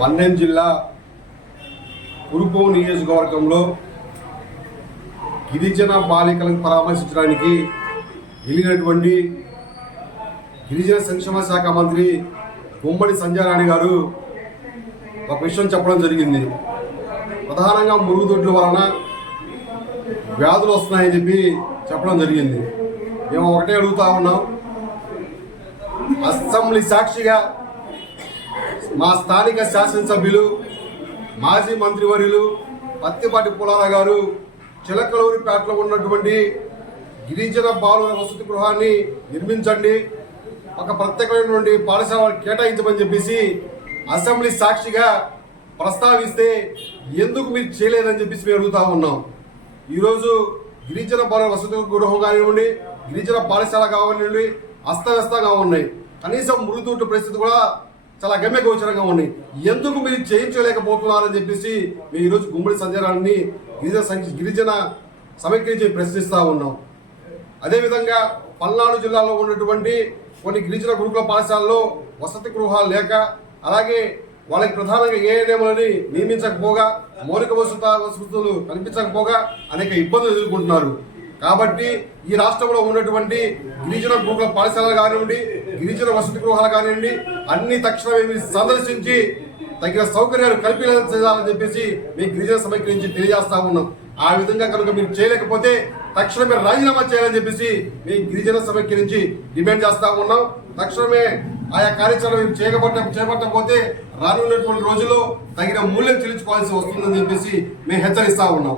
మన్యం జిల్లా కురుపూరు నియోజకవర్గంలో గిరిజన బాలికలను పరామర్శించడానికి వెళ్ళినటువంటి గిరిజన సంక్షేమ శాఖ మంత్రి గుమ్మడి సంజయ్ రాణి గారు ఒక విషయం చెప్పడం జరిగింది. ప్రధానంగా మురుగుదొడ్ల వలన వ్యాధులు వస్తున్నాయని చెప్పి చెప్పడం జరిగింది. మేము ఒకటే అడుగుతా ఉన్నాం, అసెంబ్లీ సాక్షిగా మా స్థానిక శాసనసభ్యులు మాజీ మంత్రివర్యులు పత్తిపాటి పుల్లారావు గారు చిలకలూరిపేటలో ఉన్నటువంటి గిరిజన బాలుర వసతి గృహాన్ని నిర్మించండి, ఒక ప్రత్యేకమైనటువంటి పాఠశాల కేటాయించమని చెప్పేసి అసెంబ్లీ సాక్షిగా ప్రస్తావిస్తే ఎందుకు మీరు చేయలేదని చెప్పేసి మేము అడుగుతా ఉన్నాం. ఈరోజు గిరిజన బాలుర వసతి గృహం కానివ్వండి, గిరిజన పాఠశాల కానివ్వండి అస్తవ్యస్తంగా ఉన్నాయి. కనీసం మృతుట్టు పరిస్థితి కూడా చాలా గమ్యగోచరంగా ఉన్నాయి. ఎందుకు మీరు చేయించలేకపోతున్నారని చెప్పేసి మేము ఈరోజు గుమ్మడి సంజయ్ రాణిని గిరిజన సమీకరించి ప్రశ్నిస్తూ ఉన్నాం. అదేవిధంగా పల్నాడు జిల్లాలో ఉన్నటువంటి కొన్ని గిరిజన గురుకుల పాఠశాలలో వసతి గృహాలు లేక, అలాగే వాళ్ళకి ప్రధానంగా ఏఎన్ఎంలని నియమించకపోగా, మౌలిక వసతులు కల్పించకపోగా అనేక ఇబ్బందులు ఎదుర్కొంటున్నారు. కాబట్టి ఈ రాష్ట్రంలో ఉన్నటువంటి గిరిజన గురుకుల పాఠశాలలు కానివ్వండి, గిరిజన వసతి గృహాలు కానివ్వండి అన్ని తక్షణమే సందర్శించి తగిన సౌకర్యాలు కల్పించాలని చెప్పేసి మీ గిరిజన సమైక్య నుంచి తెలియజేస్తా ఉన్నాం. ఆ విధంగా కనుక మీరు చేయలేకపోతే తక్షణమే రాజీనామా చేయాలని చెప్పేసి మీ గిరిజన సమైక్య నుంచి డిమాండ్ చేస్తా ఉన్నాం. తక్షణమే ఆయా కార్యాచరణ మీరు చేపట్టకపోతే రానున్నటువంటి రోజుల్లో తగిన మూల్యం చెల్లించుకోవాల్సి వస్తుందని చెప్పేసి మేము హెచ్చరిస్తా ఉన్నాం.